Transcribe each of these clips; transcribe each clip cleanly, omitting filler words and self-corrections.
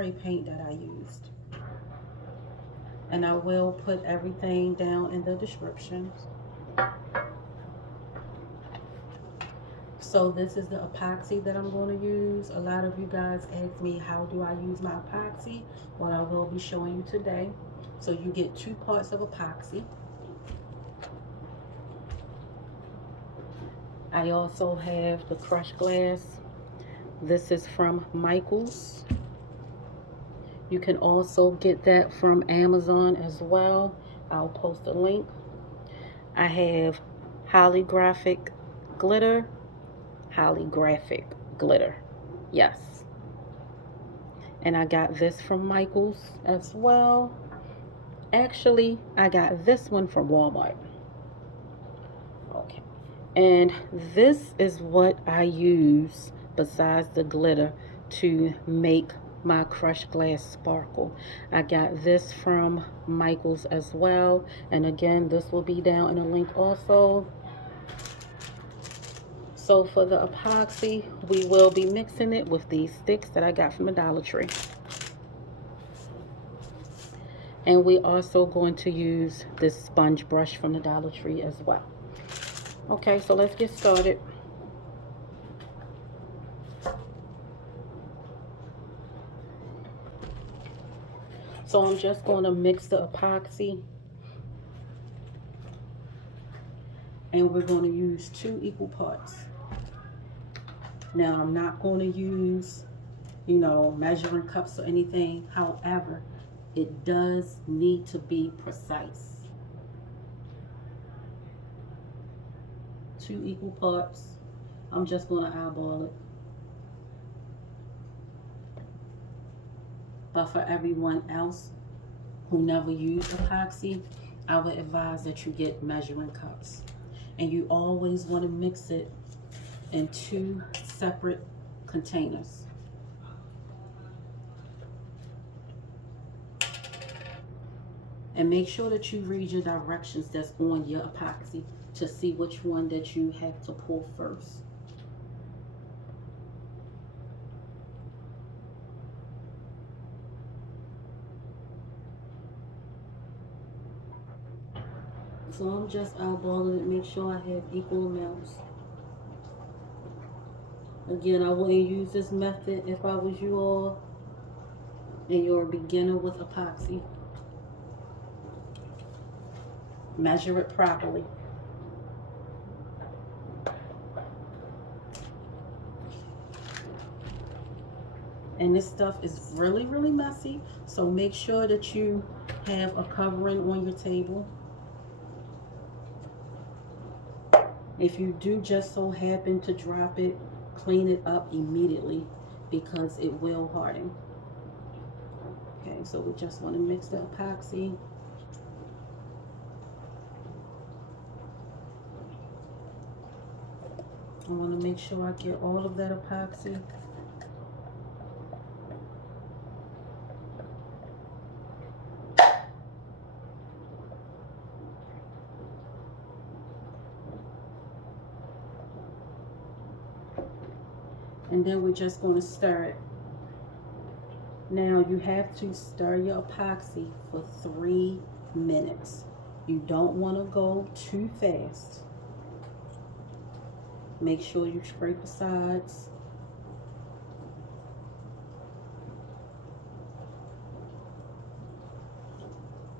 spray paint that I used. And I will put everything down in the description. So this is the epoxy that I'm going to use. A lot of you guys ask me, how do I use my epoxy? Well, I will be showing you today. So you get 2 parts of epoxy. I also have the crushed glass. This is from Michaels. You can also get that from Amazon as well. I'll post a link. I have holographic glitter. Holographic glitter. Yes. And I got this from Michaels as well. Actually, I got this one from Walmart. Okay. And this is what I use besides the glitter to make my crushed glass sparkle. I got this from Michaels as well. And again, this will be down in a link also. So for the epoxy, we will be mixing it with these sticks that I got from the Dollar Tree. And we also going to use this sponge brush from the Dollar Tree as well. Okay, so let's get started. So I'm just going to mix the epoxy. And we're going to use 2 equal parts. Now I'm not going to use, measuring cups or anything. However, it does need to be precise. 2 equal parts. I'm just going to eyeball it. But for everyone else who never used epoxy, I would advise that you get measuring cups. And you always want to mix it in 2 separate containers. And make sure that you read your directions that's on your epoxy to see which one that you have to pour first. So I'm just eyeballing it, make sure I have equal amounts. Again, I wouldn't use this method if I was you all and you're a beginner with epoxy. Measure it properly. And this stuff is really, really messy. So make sure that you have a covering on your table. If you do just so happen to drop it, clean it up immediately because it will harden. Okay, so we just want to mix the epoxy. I want to make sure I get all of that epoxy. And then we're just going to stir it. Now you have to stir your epoxy for 3 minutes. You don't want to go too fast. Make sure you scrape the sides.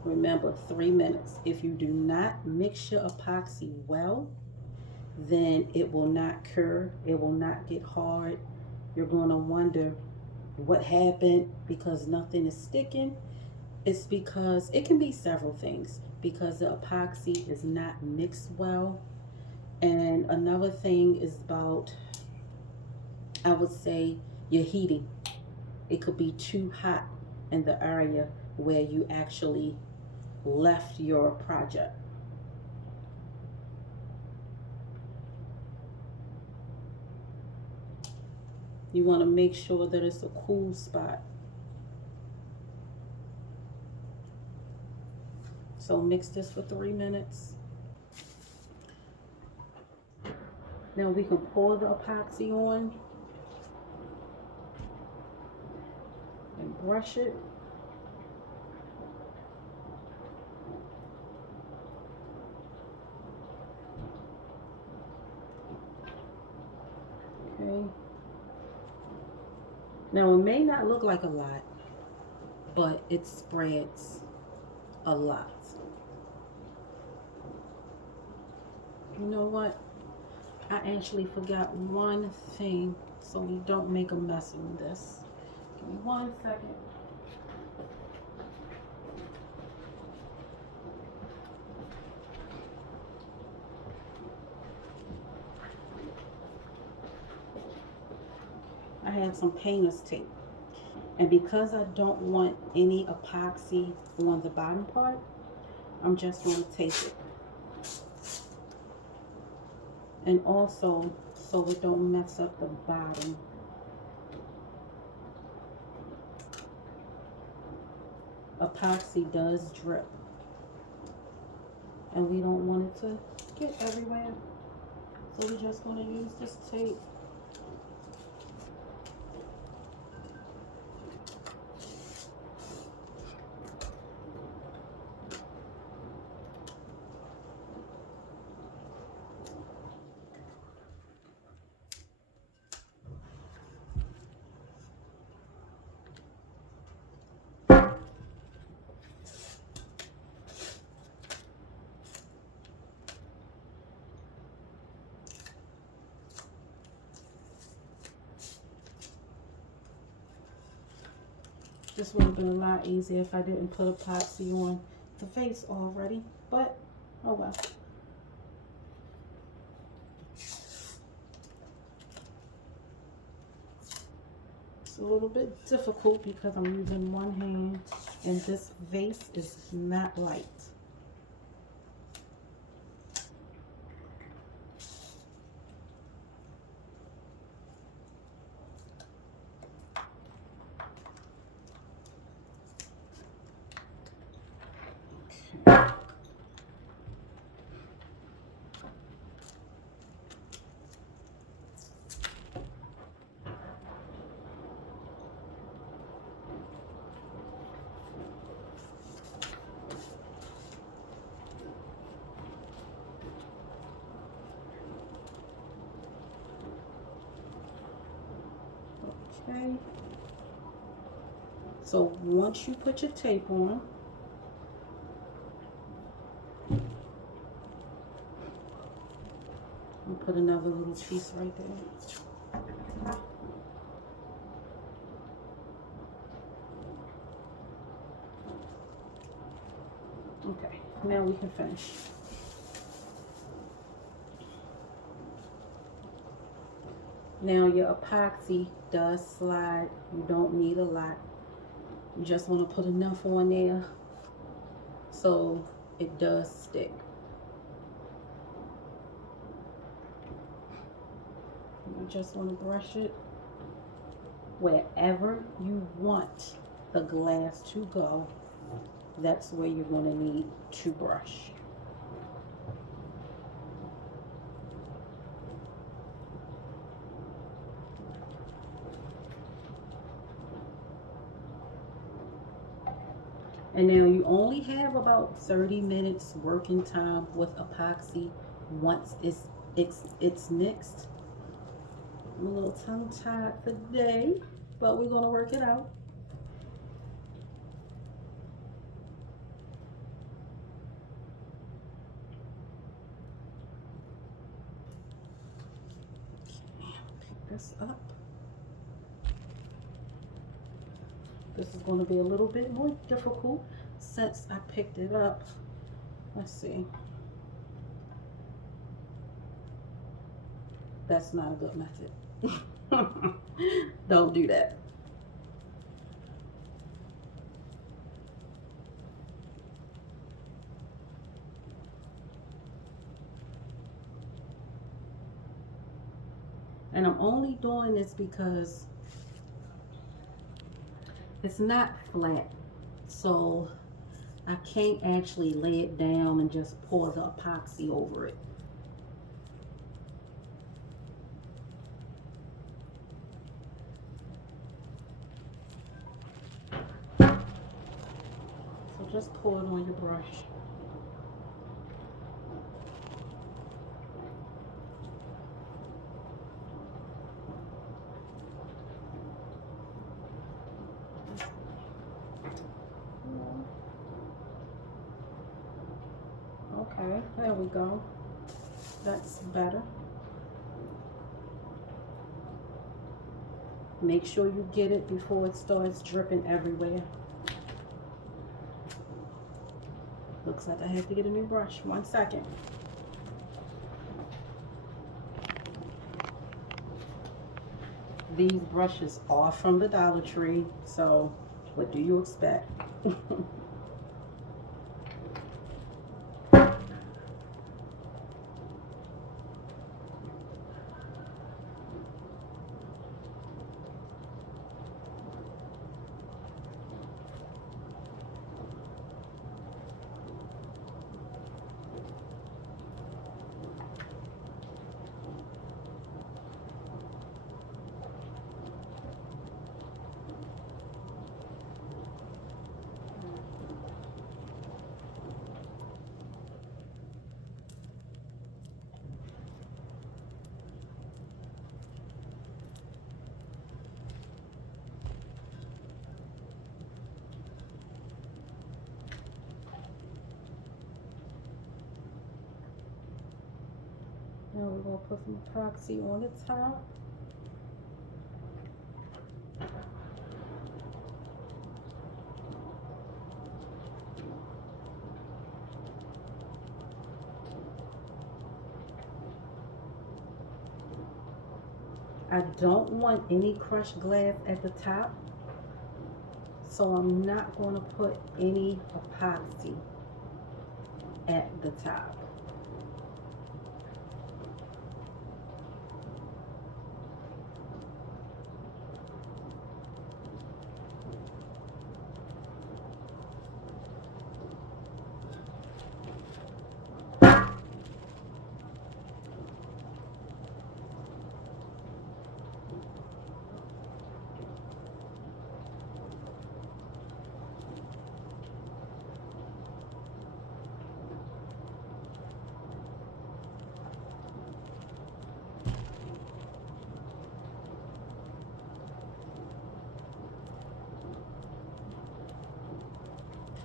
Remember, 3 minutes. If you do not mix your epoxy well, then it will not cure. It will not get hard. You're going to wonder what happened because nothing is sticking. It's because it can be several things, because the epoxy is not mixed well. And another thing is about, I would say, your heating. It could be too hot in the area where you actually left your project. You want to make sure that it's a cool spot. So mix this for 3 minutes. Now we can pour the epoxy on and brush it. Okay. Now it may not look like a lot, but it spreads a lot. You know what? I actually forgot one thing, so we don't make a mess of this. Give me 1 second. I have some painter's tape. And because I don't want any epoxy on the bottom part, I'm just going to tape it. And also, so it don't mess up the bottom. Epoxy does drip. And we don't want it to get everywhere. So we're just going to use this tape. This would have been a lot easier if I didn't put epoxy on the face already, but oh well. It's a little bit difficult because I'm using one hand and this vase is not light. Okay. So once you put your tape on, I'll put another little piece right there. Okay, now we can finish. Now your epoxy does slide. You don't need a lot. You just want to put enough on there so it does stick. You just want to brush it wherever you want the glass to go. That's where you're going to need to brush. And now you only have about 30 minutes working time with epoxy once it's mixed. I'm a little tongue-tied today, but we're going to work it out. Okay, pick this up. This is going to be a little bit more difficult since I picked it up. Let's see. That's not a good method. Don't do that. And I'm only doing this because it's not flat, so I can't actually lay it down and just pour the epoxy over it. just pour it on your brush. Okay, there we go. That's better. Make sure you get it before it starts dripping everywhere. Looks like I have to get a new brush. 1 second. These brushes are from the Dollar Tree, so what do you expect? Now we're going to put some epoxy on the top. I don't want any crushed glass at the top, so I'm not going to put any epoxy at the top.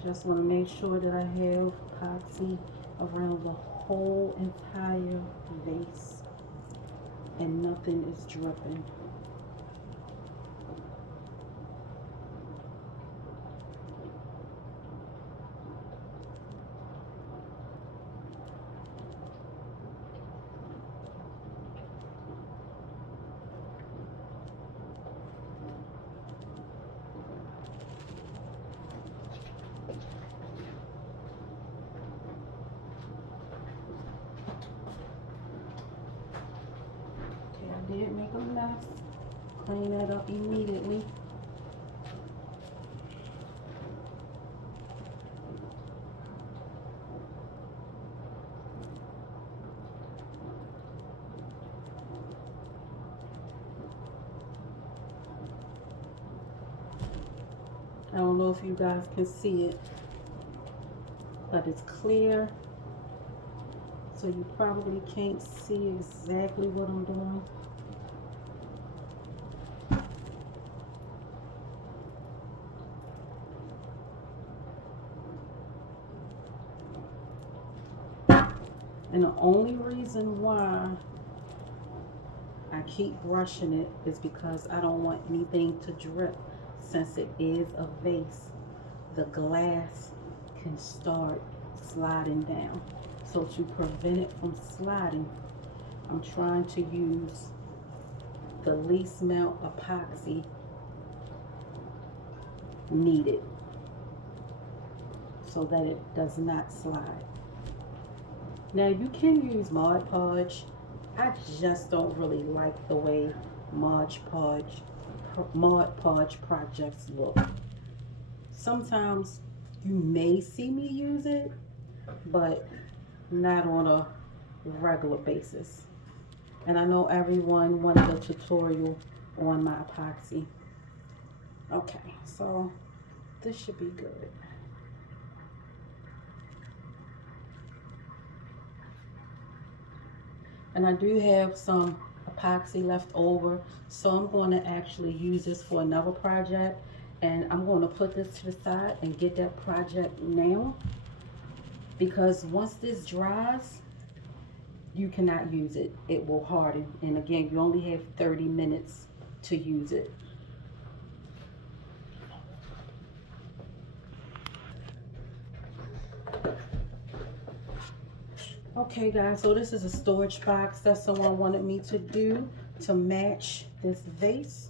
Just want to make sure that I have epoxy around the whole entire vase and nothing is dripping. Did make a mess. Clean that up immediately. I don't know if you guys can see it, but it's clear, so you probably can't see exactly what I'm doing. And the only reason why I keep brushing it is because I don't want anything to drip. Since it is a vase, the glass can start sliding down. So to prevent it from sliding, I'm trying to use the least amount of epoxy needed so that it does not slide. Now you can use Mod Podge. I just don't really like the way Mod Podge projects look. Sometimes you may see me use it, but not on a regular basis. And I know everyone wanted a tutorial on my epoxy. Okay, so this should be good. And I do have some epoxy left over, so I'm going to actually use this for another project, and I'm going to put this to the side and get that project now, because once this dries you cannot use it. It will harden, and again you only have 30 minutes to use it. Okay guys, so this is a storage box that someone wanted me to do to match this vase.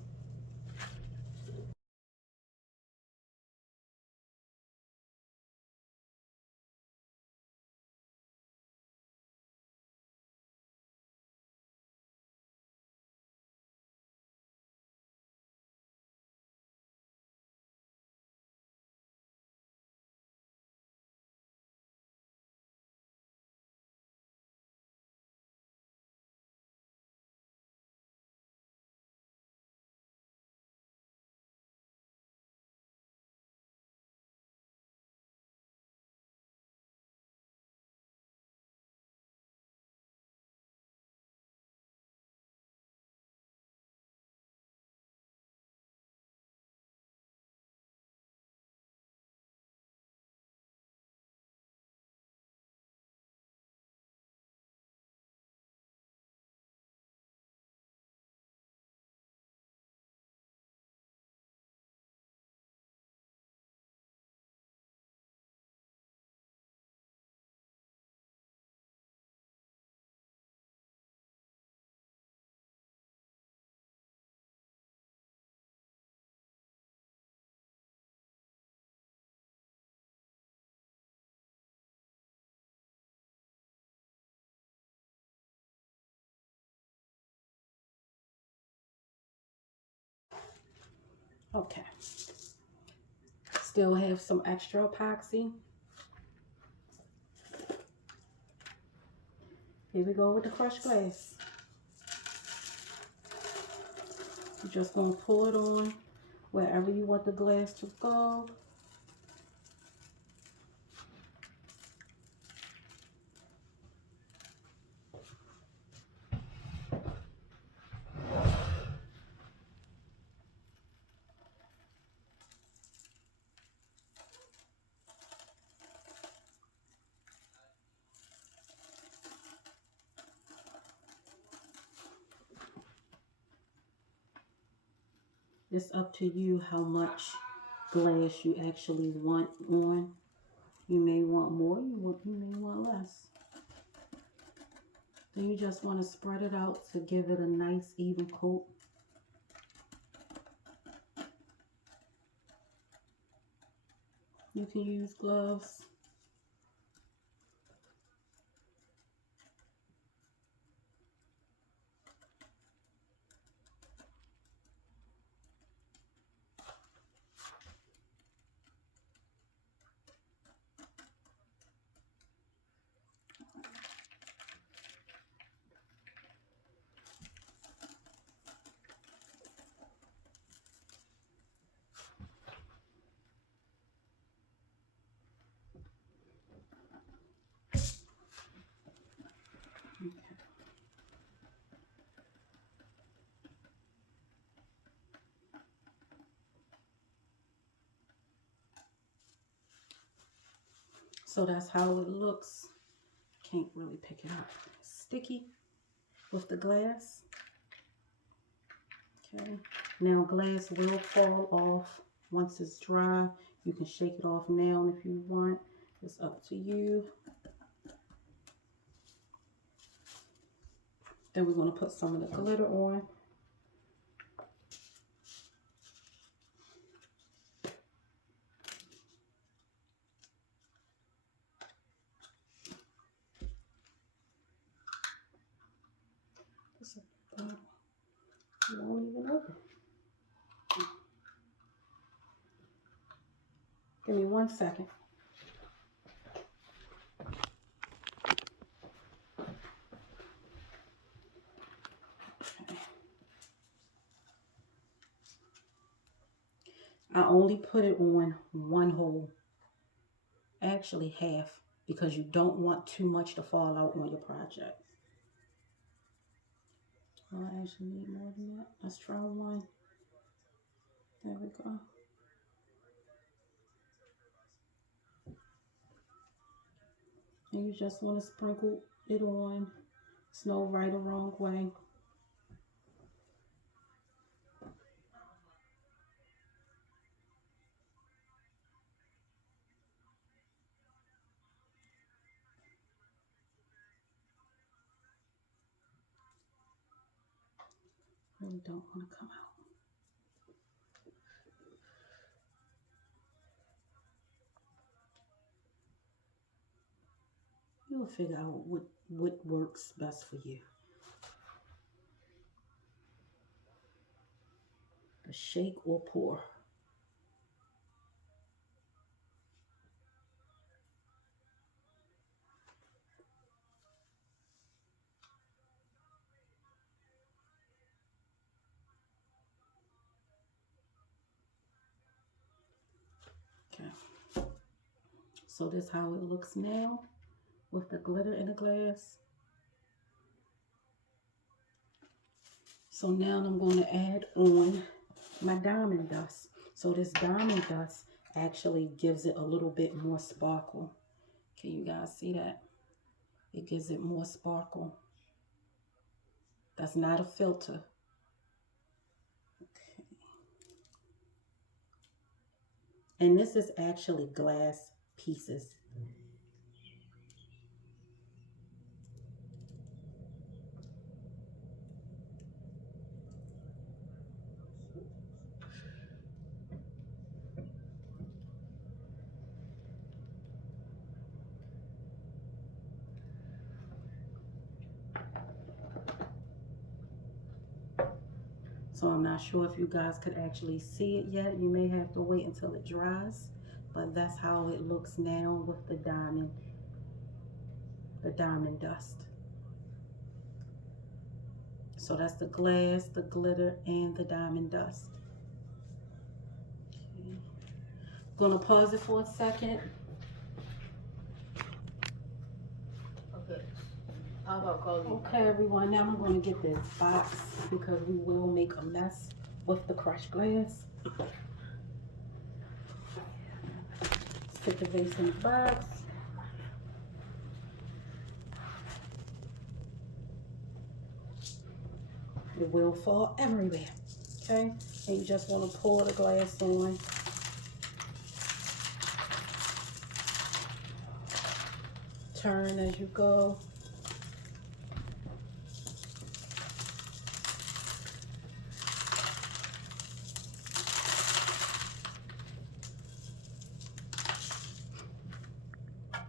Okay, still have some extra epoxy. Here we go with the crushed glass. You're just going to pour it on wherever you want the glass to go. It's up to you how much glass you actually want on. You may want more, you may want less. Then you just want to spread it out to give it a nice even coat. You can use gloves. So that's how it looks. Can't really pick it up. Sticky with the glass. Okay, now glass will fall off once it's dry. You can shake it off now if you want. It's up to you. Then we're going to put some of the glitter on. It won't even open. Give me 1 second. Okay. I only put it on one hole, actually half, because you don't want too much to fall out on your project. Oh, I actually need more than that. Let's try one. There we go. And you just want to sprinkle it on. It's no right or wrong way. Really don't want to come out. You'll figure out what works best for you. The shake or pour. Okay. So this is how it looks now with the glitter in the glass. So now I'm going to add on my diamond dust. So this diamond dust actually gives it a little bit more sparkle. Can you guys see that? It gives it more sparkle. That's not a filter. Okay. And this is actually glass pieces. So I'm not sure if you guys could actually see it yet. You may have to wait until it dries, but that's how it looks now with the diamond dust. So that's the glass, the glitter, and the diamond dust. Okay. Gonna pause it for a second. Okay. How about closing? Okay, everyone, now I'm going to get this box because we will make a mess with the crushed glass. Stick the vase in the box. It will fall everywhere, okay? And you just want to pour the glass on. Turn as you go.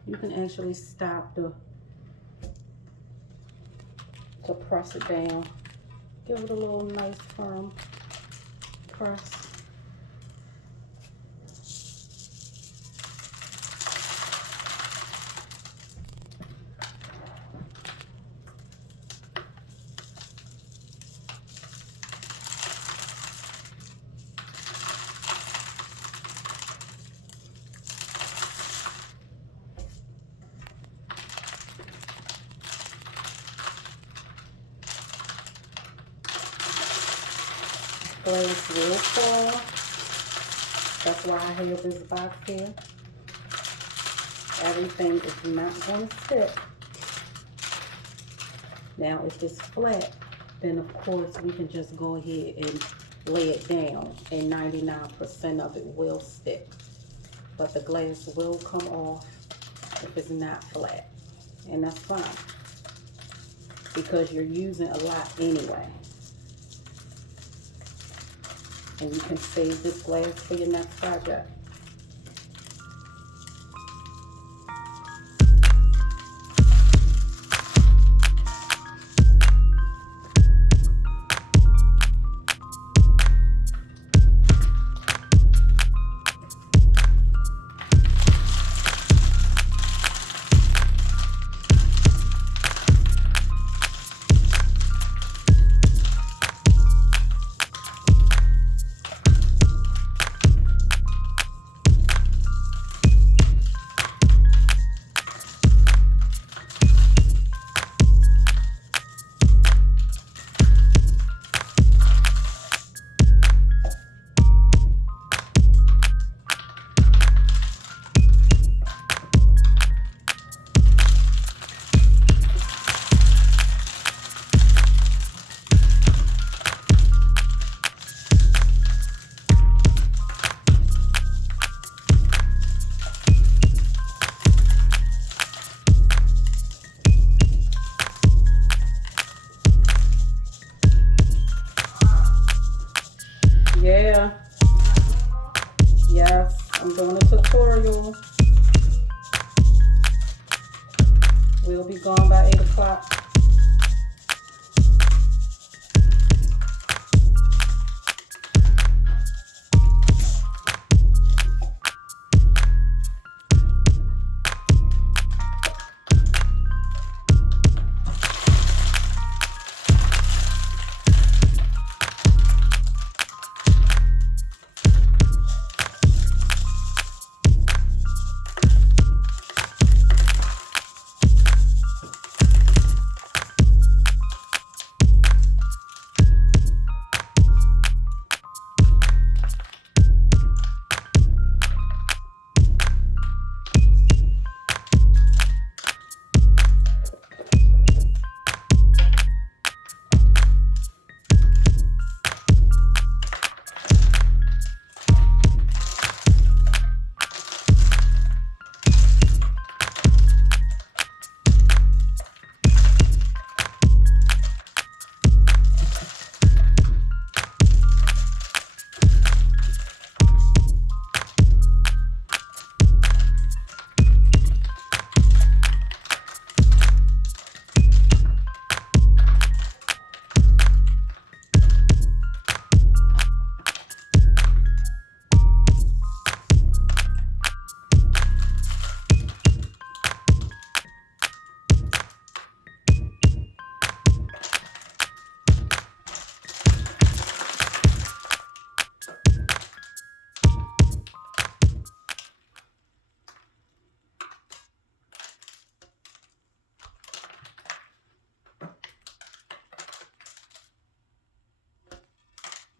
You can actually stop to press it down. Give it a little nice firm press. Glass will fall. That's why I have this box here. Everything is not going to stick. Now, if it's flat, then of course we can just go ahead and lay it down, and 99% of it will stick. But the glass will come off if it's not flat, and that's fine because you're using a lot anyway. And you can save this glass for your next project. Yes, I'm doing a tutorial. We'll be gone by 8 o'clock.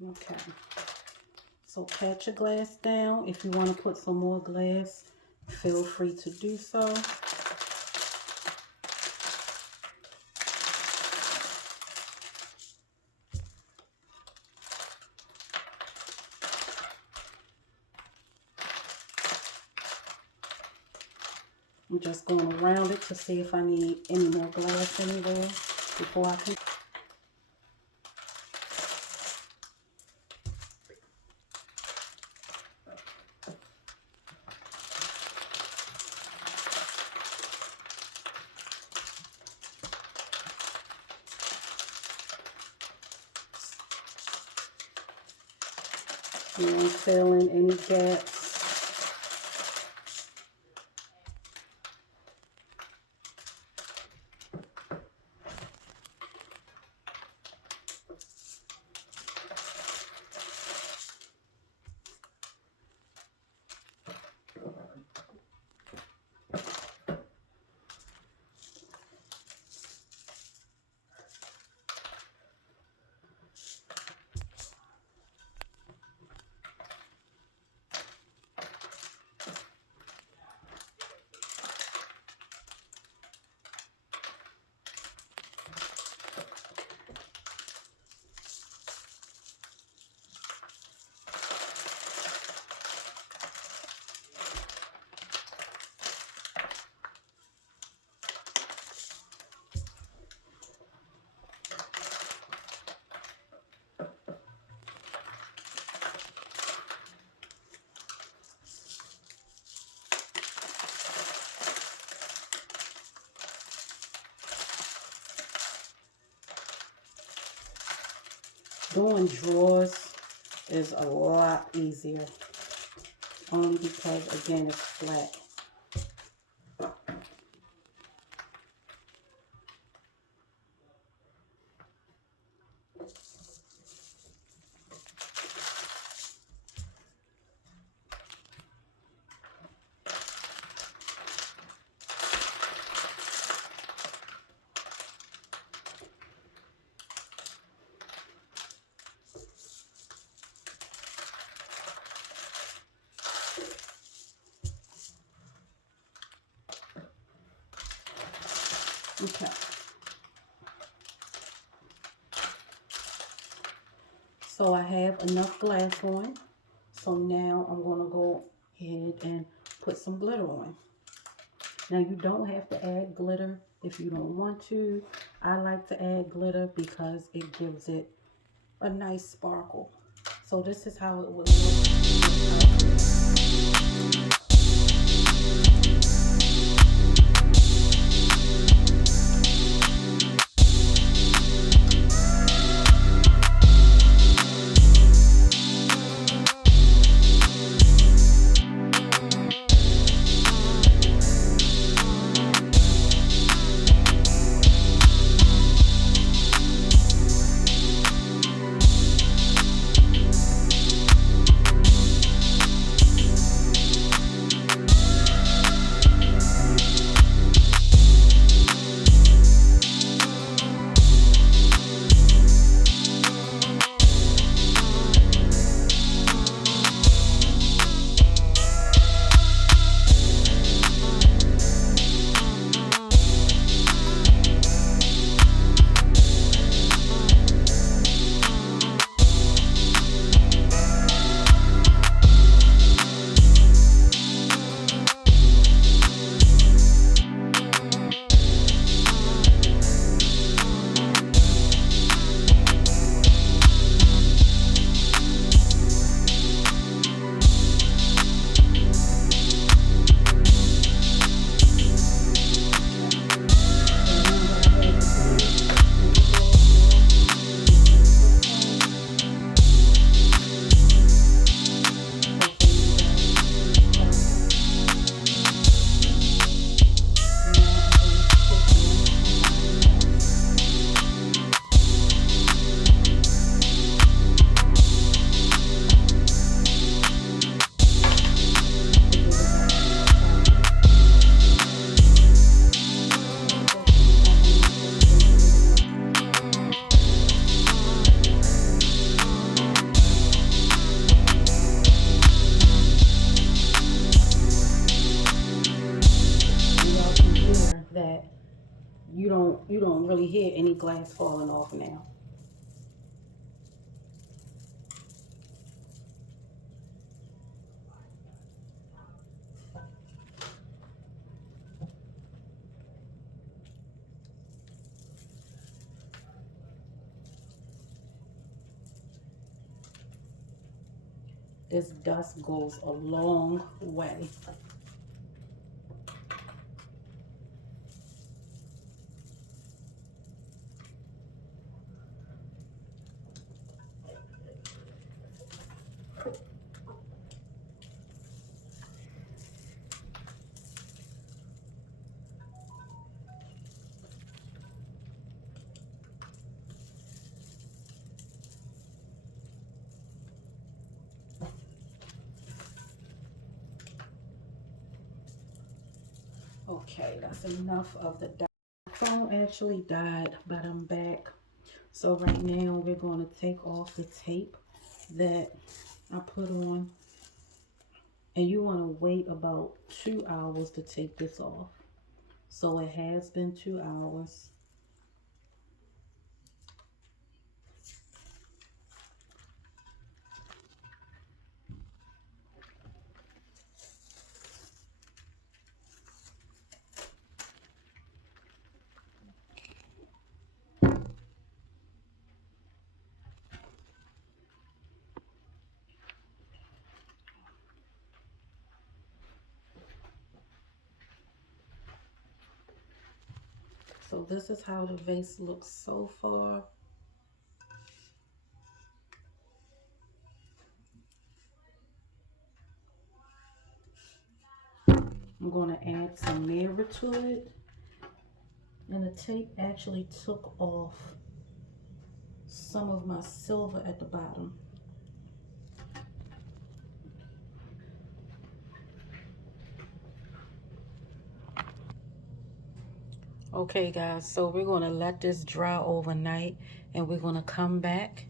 Okay, so pat your glass down. If you want to put some more glass, feel free to do so. I'm just going around it to see if I need any more glass anywhere before I can. And fill in any gaps. Doing drawers is a lot easier, only because, again, it's flat. Okay. So I have enough glass on. So now I'm going to go ahead and put some glitter on. Now you don't have to add glitter if you don't want to. I like to add glitter because it gives it a nice sparkle. So this is how it will look. you don't really hear any glass falling off now. This dust goes a long way. Okay, that's enough of the dye. My phone actually died, but I'm back. So right now we're going to take off the tape that I put on. And you want to wait about 2 hours to take this off. So it has been 2 hours. So this is how the vase looks so far. I'm going to add some mirror to it. And the tape actually took off some of my silver at the bottom. Okay guys, so we're going to let this dry overnight and we're going to come back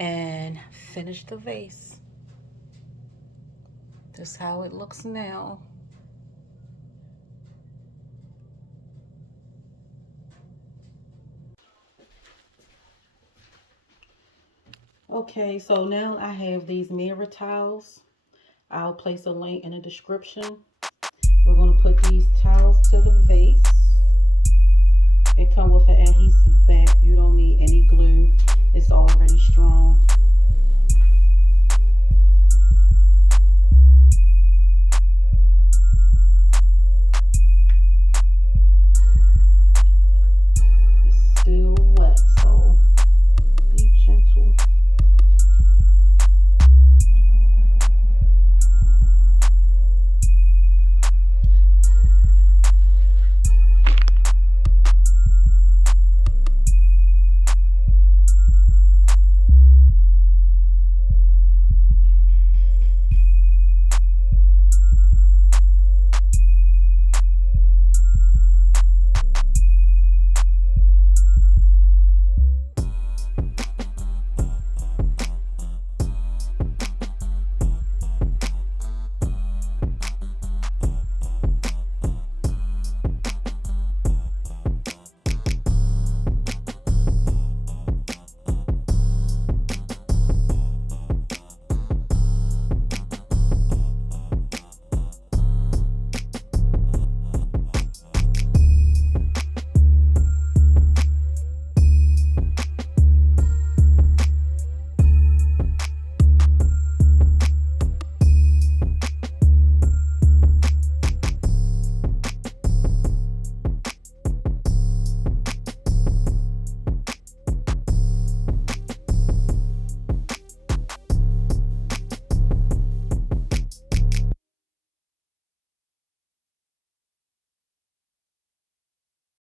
and finish the vase. This is how it looks now. Okay, so now I have these mirror tiles. I'll place a link in the description. We're going to put these tiles to the vase. It comes with an adhesive back. You don't need any glue. It's already strong.